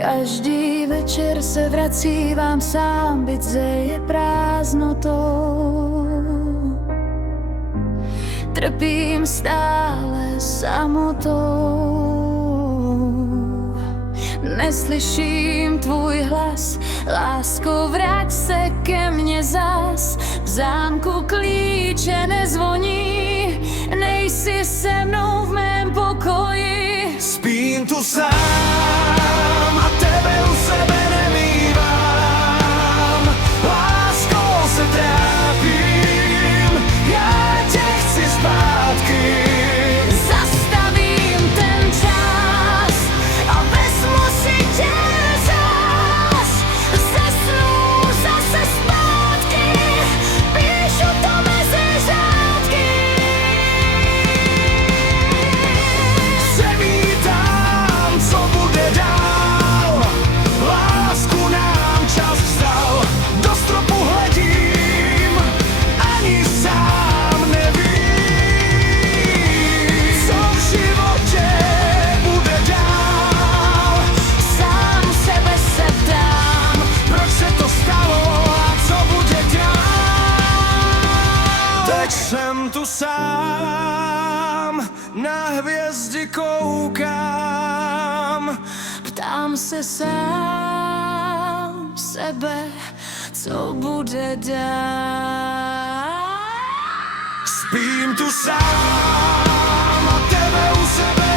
Každý večer se vracívám sám, byt zeje prázdnotou. Trpím stále samotou. Neslyším tvůj hlas, lásko, vrať se ke mně zas. V zámku klíče nezvoní, nejsi se mnou v mém pokoji. Spím tu sám a tebe u sebe nemývám. Láskou se trápím, já tě chci zpátky. Zastavím ten čas a vezmu si tě zas. Ze snů zase zpátky, píšu to mezi řádky. Přemítám, co bude dál. Lásku nám čas vzal. Do stropu hledím, ani sám nevím, co v životě bude dál. Sám sebe se ptám, Proč se to stalo a co bude dál? Teď jsem tu sám, na hvězdy koukám. ptám se sám sebe, co bude dál. Spím tu sám a tebe u sebe